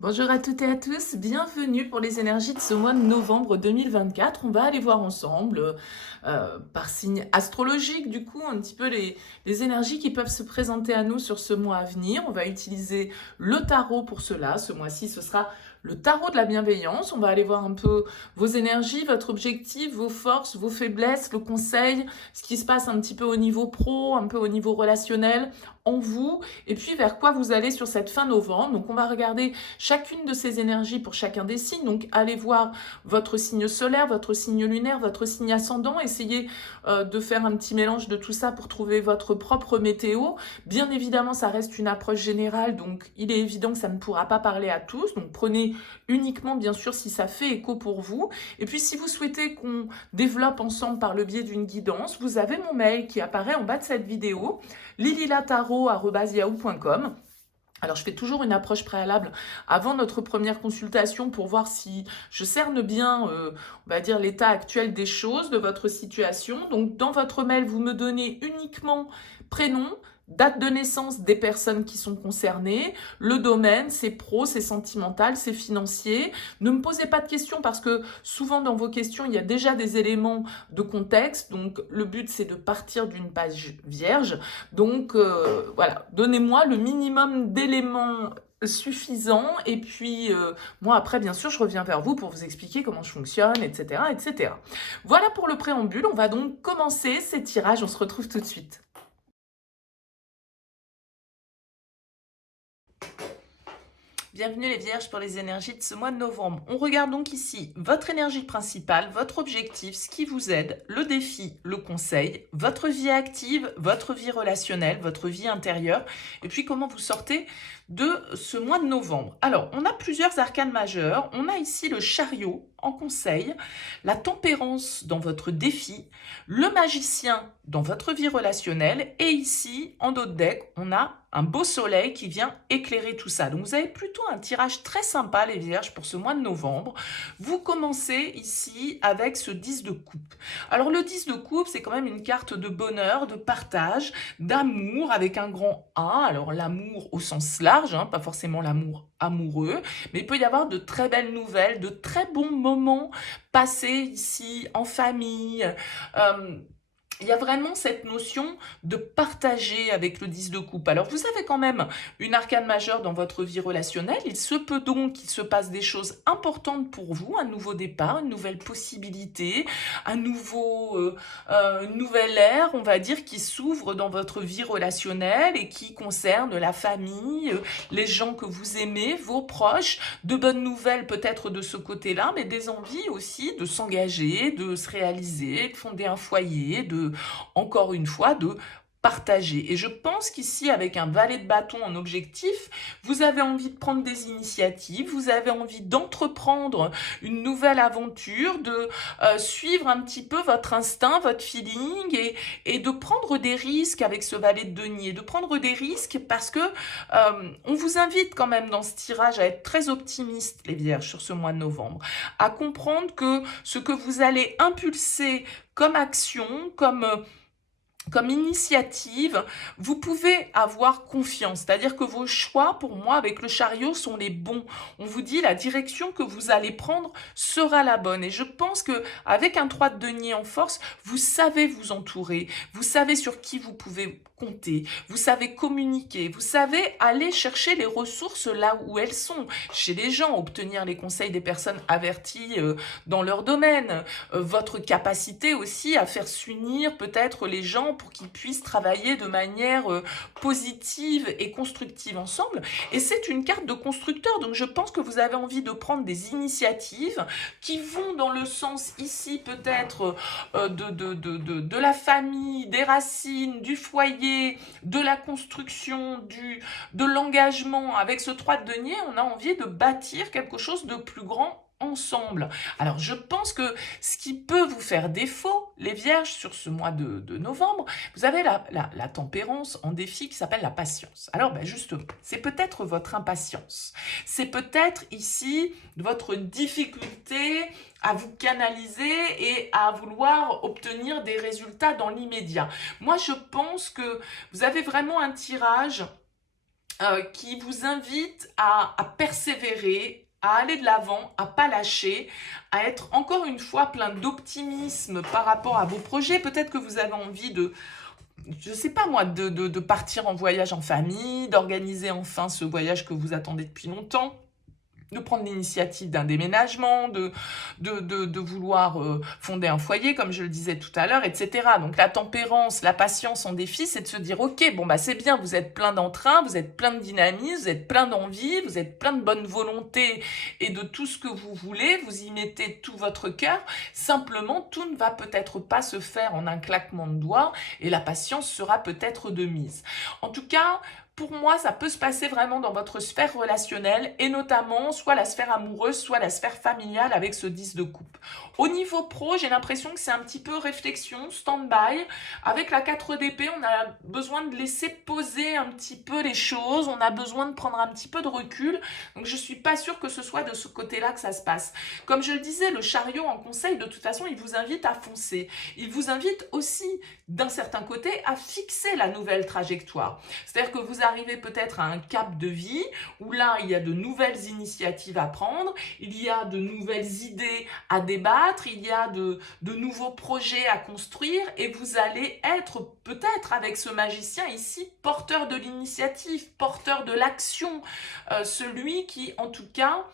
Bonjour à toutes et à tous, bienvenue pour les énergies de ce mois de novembre 2024. On va aller voir ensemble, par signe astrologique, du coup, un petit peu les énergies qui peuvent se présenter à nous sur ce mois à venir. On va utiliser le tarot pour cela. Ce mois-ci, ce sera le tarot de la bienveillance. On va aller voir un peu vos énergies, votre objectif, vos forces, vos faiblesses, le conseil, ce qui se passe un petit peu au niveau pro, un peu au niveau relationnel en vous, et puis vers quoi vous allez sur cette fin novembre. Donc on va regarder chacune de ces énergies pour chacun des signes. Donc allez voir votre signe solaire, votre signe lunaire, votre signe ascendant. Essayez de faire un petit mélange de tout ça pour trouver votre propre météo. Bien évidemment, ça reste une approche générale, donc il est évident que ça ne pourra pas parler à tous. Donc prenez uniquement, bien sûr, si ça fait écho pour vous. Et puis si vous souhaitez qu'on développe ensemble par le biais d'une guidance, vous avez mon mail qui apparaît en bas de cette vidéo, lililataro@yahoo.com. Alors, je fais toujours une approche préalable avant notre première consultation pour voir si je cerne bien, on va dire, l'état actuel des choses, de votre situation. Donc, dans votre mail, vous me donnez uniquement prénom, date de naissance des personnes qui sont concernées, le domaine, c'est pro, c'est sentimental, c'est financier. Ne me posez pas de questions parce que souvent dans vos questions, il y a déjà des éléments de contexte. Donc, le but, c'est de partir d'une page vierge. Donc voilà, donnez-moi le minimum d'éléments suffisants et puis moi après bien sûr je reviens vers vous pour vous expliquer comment je fonctionne, etc., etc. Voilà pour le préambule, on va donc commencer ces tirages, on se retrouve tout de suite. Bienvenue les Vierges pour les énergies de ce mois de novembre. On regarde donc ici votre énergie principale, votre objectif, ce qui vous aide, le défi, le conseil, votre vie active, votre vie relationnelle, votre vie intérieure, et puis comment vous sortez de ce mois de novembre. Alors, on a plusieurs arcanes majeurs. On a ici le chariot en conseil, la tempérance dans votre défi, le magicien dans votre vie relationnelle, et ici, en dos de deck, on a un beau soleil qui vient éclairer tout ça. Donc vous avez plutôt un tirage très sympa les Vierges pour ce mois de novembre. Vous commencez ici avec ce 10 de coupe. Alors le 10 de coupe, c'est quand même une carte de bonheur, de partage, d'amour avec un grand A. Alors l'amour au sens large, hein, pas forcément l'amour amoureux, mais il peut y avoir de très belles nouvelles, de très bons moments passés ici en famille. Euh, il y a vraiment cette notion de partager avec le 10 de coupe. Alors, vous avez quand même une arcane majeure dans votre vie relationnelle. Il se peut donc qu'il se passe des choses importantes pour vous, un nouveau départ, une nouvelle possibilité, une nouvelle ère, on va dire, qui s'ouvre dans votre vie relationnelle et qui concerne la famille, les gens que vous aimez, vos proches, de bonnes nouvelles peut-être de ce côté-là, mais des envies aussi de s'engager, de se réaliser, de fonder un foyer, encore une fois, de partager. Et je pense qu'ici, avec un valet de bâton en objectif, vous avez envie de prendre des initiatives, vous avez envie d'entreprendre une nouvelle aventure, de suivre un petit peu votre instinct, votre feeling, et de prendre des risques avec ce valet de denier, de prendre des risques parce que on vous invite quand même dans ce tirage à être très optimiste, les Vierges, sur ce mois de novembre, à comprendre que ce que vous allez impulser comme action, comme initiative, vous pouvez avoir confiance. C'est-à-dire que vos choix, pour moi, avec le chariot, sont les bons. On vous dit la direction que vous allez prendre sera la bonne. Et je pense que avec un 3 de denier en force, vous savez vous entourer. Vous savez sur qui vous pouvez compter. Vous savez communiquer. Vous savez aller chercher les ressources là où elles sont. Chez les gens, obtenir les conseils des personnes averties dans leur domaine. Votre capacité aussi à faire s'unir peut-être les gens pour qu'ils puissent travailler de manière positive et constructive ensemble. Et c'est une carte de constructeur, donc je pense que vous avez envie de prendre des initiatives qui vont dans le sens ici peut-être de la famille, des racines, du foyer, de la construction, de l'engagement. Avec ce 3 de denier, on a envie de bâtir quelque chose de plus grand ensemble. Alors je pense que ce qui peut vous faire défaut, les Vierges, sur ce mois de novembre, vous avez la tempérance en défi qui s'appelle la patience. Alors ben justement, c'est peut-être votre impatience. C'est peut-être ici votre difficulté à vous canaliser et à vouloir obtenir des résultats dans l'immédiat. Moi, je pense que vous avez vraiment un tirage qui vous invite à persévérer, à aller de l'avant, à pas lâcher, à être encore une fois plein d'optimisme par rapport à vos projets. Peut-être que vous avez envie de, je sais pas moi, de partir en voyage en famille, d'organiser enfin ce voyage que vous attendez depuis longtemps, de prendre l'initiative d'un déménagement, de vouloir fonder un foyer, comme je le disais tout à l'heure, etc. Donc la tempérance, la patience en défi, c'est de se dire, ok, bon bah c'est bien, vous êtes plein d'entrain, vous êtes plein de dynamisme, vous êtes plein d'envie, vous êtes plein de bonne volonté et de tout ce que vous voulez, vous y mettez tout votre cœur, simplement tout ne va peut-être pas se faire en un claquement de doigts et la patience sera peut-être de mise. En tout cas, pour moi, ça peut se passer vraiment dans votre sphère relationnelle et notamment soit la sphère amoureuse, soit la sphère familiale avec ce 10 de coupe. Au niveau pro, j'ai l'impression que c'est un petit peu réflexion, stand-by. Avec la 4 d'épée, on a besoin de laisser poser un petit peu les choses, on a besoin de prendre un petit peu de recul. Donc je suis pas sûre que ce soit de ce côté-là que ça se passe. Comme je le disais, le chariot en conseil, de toute façon, il vous invite à foncer. Il vous invite aussi, d'un certain côté, à fixer la nouvelle trajectoire. C'est-à-dire que vous arrivez peut-être à un cap de vie où là, il y a de nouvelles initiatives à prendre, il y a de nouvelles idées à débattre, il y a de nouveaux projets à construire et vous allez être peut-être avec ce magicien ici porteur de l'initiative, porteur de l'action, celui qui en tout cas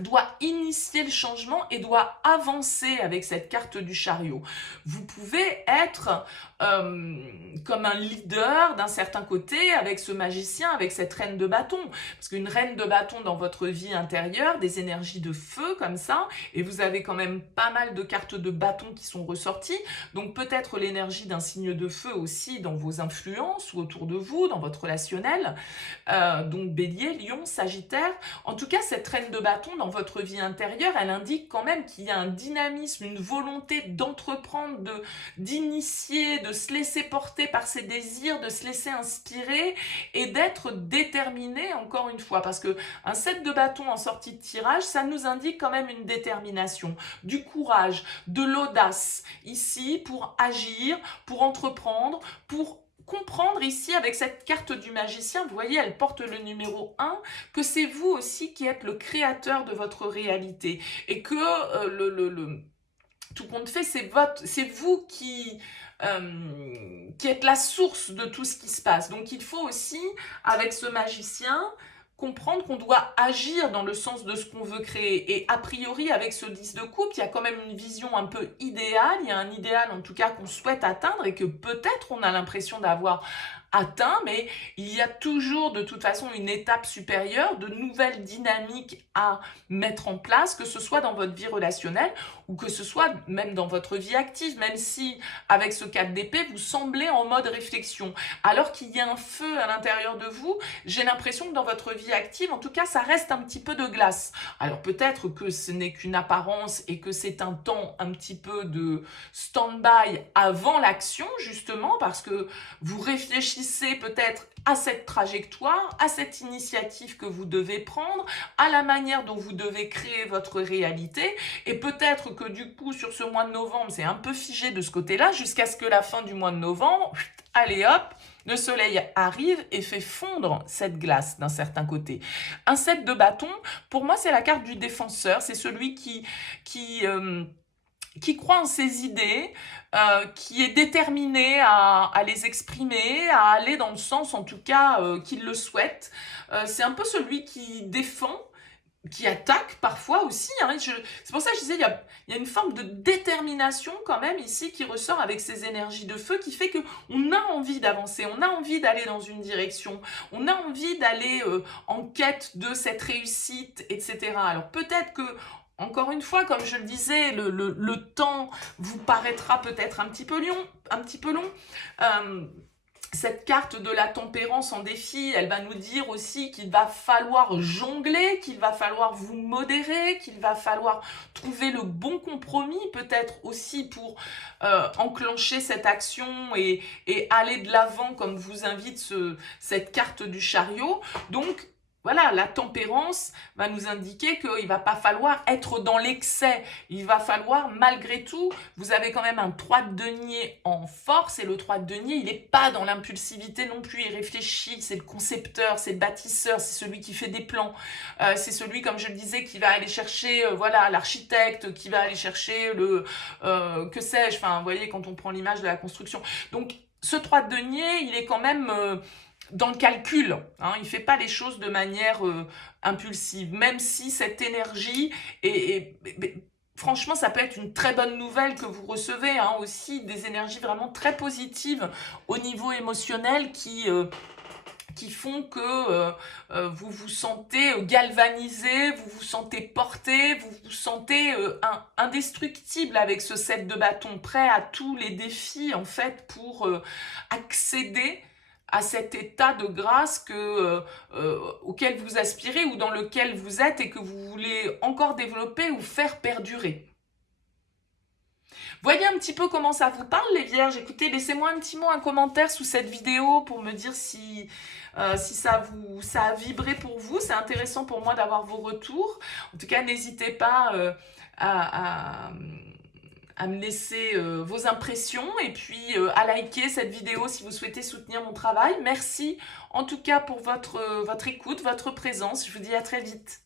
doit initier le changement et doit avancer avec cette carte du chariot. Vous pouvez être comme un leader d'un certain côté avec ce magicien, avec cette reine de bâton. Parce qu'une reine de bâton dans votre vie intérieure, des énergies de feu comme ça, et vous avez quand même pas mal de cartes de bâton qui sont ressorties, donc peut-être l'énergie d'un signe de feu aussi dans vos influences ou autour de vous, dans votre relationnel. Donc Bélier, Lion, Sagittaire. En tout cas, cette reine de bâton dans votre vie intérieure, elle indique quand même qu'il y a un dynamisme, une volonté d'entreprendre, d'initier, de se laisser porter par ses désirs, de se laisser inspirer et d'être déterminé encore une fois. Parce que un 7 de bâton en sortie de tirage, ça nous indique quand même une détermination, du courage, de l'audace ici pour agir, pour entreprendre, pour comprendre ici avec cette carte du magicien, vous voyez, elle porte le numéro 1, que c'est vous aussi qui êtes le créateur de votre réalité et que tout compte fait, c'est vous qui êtes la source de tout ce qui se passe. Donc il faut aussi, avec ce magicien, comprendre qu'on doit agir dans le sens de ce qu'on veut créer. Et a priori, avec ce 10 de coupe, il y a quand même une vision un peu idéale, il y a un idéal en tout cas qu'on souhaite atteindre et que peut-être on a l'impression d'avoir atteint, mais il y a toujours de toute façon une étape supérieure, de nouvelles dynamiques à mettre en place, que ce soit dans votre vie relationnelle ou que ce soit même dans votre vie active, même si avec ce 4 d'épée, vous semblez en mode réflexion. Alors qu'il y a un feu à l'intérieur de vous, j'ai l'impression que dans votre vie active, en tout cas, ça reste un petit peu de glace. Alors peut-être que ce n'est qu'une apparence et que c'est un temps un petit peu de stand-by avant l'action, justement, parce que vous réfléchissez peut-être à cette trajectoire, à cette initiative que vous devez prendre, à la manière dont vous devez créer votre réalité. Et peut-être que du coup, sur ce mois de novembre, c'est un peu figé de ce côté-là, jusqu'à ce que la fin du mois de novembre, allez hop, le soleil arrive et fait fondre cette glace d'un certain côté. Un 7 de bâton, pour moi, c'est la carte du défenseur. C'est celui qui croit en ses idées, qui est déterminé à les exprimer, à aller dans le sens en tout cas qu'il le souhaite. C'est un peu celui qui défend, qui attaque parfois aussi. Hein. C'est pour ça que je disais, il y a une forme de détermination quand même ici qui ressort avec ces énergies de feu qui fait qu'on a envie d'avancer, on a envie d'aller dans une direction, on a envie d'aller en quête de cette réussite, etc. Alors peut-être que encore une fois, comme je le disais, le temps vous paraîtra peut-être un petit peu long. Cette carte de la tempérance en défi, elle va nous dire aussi qu'il va falloir jongler, qu'il va falloir vous modérer, qu'il va falloir trouver le bon compromis peut-être aussi pour enclencher cette action et aller de l'avant comme vous invite cette carte du chariot. Donc, voilà, la tempérance va nous indiquer qu'il va pas falloir être dans l'excès. Il va falloir, malgré tout, vous avez quand même un 3 de denier en force, et le 3 de denier, il n'est pas dans l'impulsivité non plus, il réfléchit, c'est le concepteur, c'est le bâtisseur, c'est celui qui fait des plans, c'est celui, comme je le disais, qui va aller chercher, voilà, l'architecte, qui va aller chercher le, que sais-je, enfin, vous voyez, quand on prend l'image de la construction. Donc, ce 3 de denier, il est quand même dans le calcul, hein, il ne fait pas les choses de manière impulsive, même si cette énergie franchement, ça peut être une très bonne nouvelle que vous recevez, hein, aussi des énergies vraiment très positives au niveau émotionnel qui font que vous vous sentez galvanisé, vous vous sentez porté, vous vous sentez indestructible avec ce 7 de bâton, prêt à tous les défis en fait pour accéder à cet état de grâce auquel vous aspirez ou dans lequel vous êtes et que vous voulez encore développer ou faire perdurer. Voyez un petit peu comment ça vous parle, les vierges. Écoutez, laissez-moi un petit mot, un commentaire sous cette vidéo pour me dire si ça a vibré pour vous. C'est intéressant pour moi d'avoir vos retours. En tout cas, n'hésitez pas à, à me laisser vos impressions et puis à liker cette vidéo si vous souhaitez soutenir mon travail. Merci en tout cas pour votre écoute, votre présence. Je vous dis à très vite.